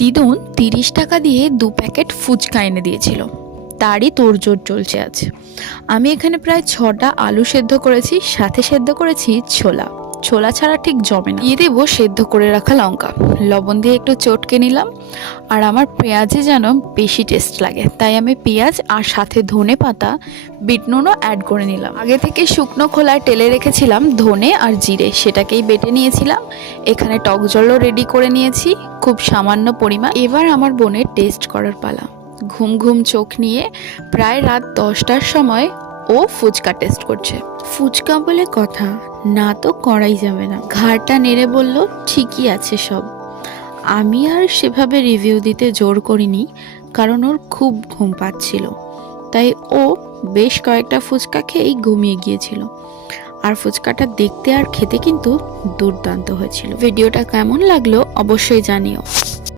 দিদুন 30 টাকা দিয়ে 2 প্যাকেট ফুচকা এনে দিয়েছিল। তারই তোড়জোড় চলছে আজ। আমি এখানে প্রায় 6টা আলু সেদ্ধ করেছি, সাথে সেদ্ধ করেছি ছোলা। ছোলা ছাড়া ঠিক জমে না। দিয়ে দেবো সেদ্ধ করে রাখা লঙ্কা, লবণ দিয়ে একটু চটকে নিলাম। আর আমার পেঁয়াজে যেন বেশি টেস্ট লাগে, তাই আমি পেঁয়াজ আর সাথে ধনে পাতা, বিট নুনও অ্যাড করে নিলাম। আগে থেকে শুকনো খোলায় টেলে রেখেছিলাম ধনে আর জিরে, সেটাকেই বেটে নিয়েছিলাম। এখানে টক জলও রেডি করে নিয়েছি, খুব সামান্য পরিমাণ। এবার আমার বোনের টেস্ট করার পালা। ঘুম ঘুম চোখ নিয়ে প্রায় রাত 10টার সময় ও ফুচকা টেস্ট করছে। ফুচকা বলে কথা, না তো করাই যাবে না। ঘাড়টা নেড়ে বলল, ঠিকই আছে সব। আমি আর সেভাবে রিভিউ দিতে জোর করিনি, কারণ ওর খুব ঘুম পাচ্ছিল। তাই ও বেশ কয়েকটা ফুচকা খেয়েই ঘুমিয়ে গিয়েছিল। আর ফুচকাটা দেখতে আর খেতে কিন্তু দুর্দান্ত হয়েছিল। ভিডিওটা কেমন লাগলো অবশ্যই জানিও।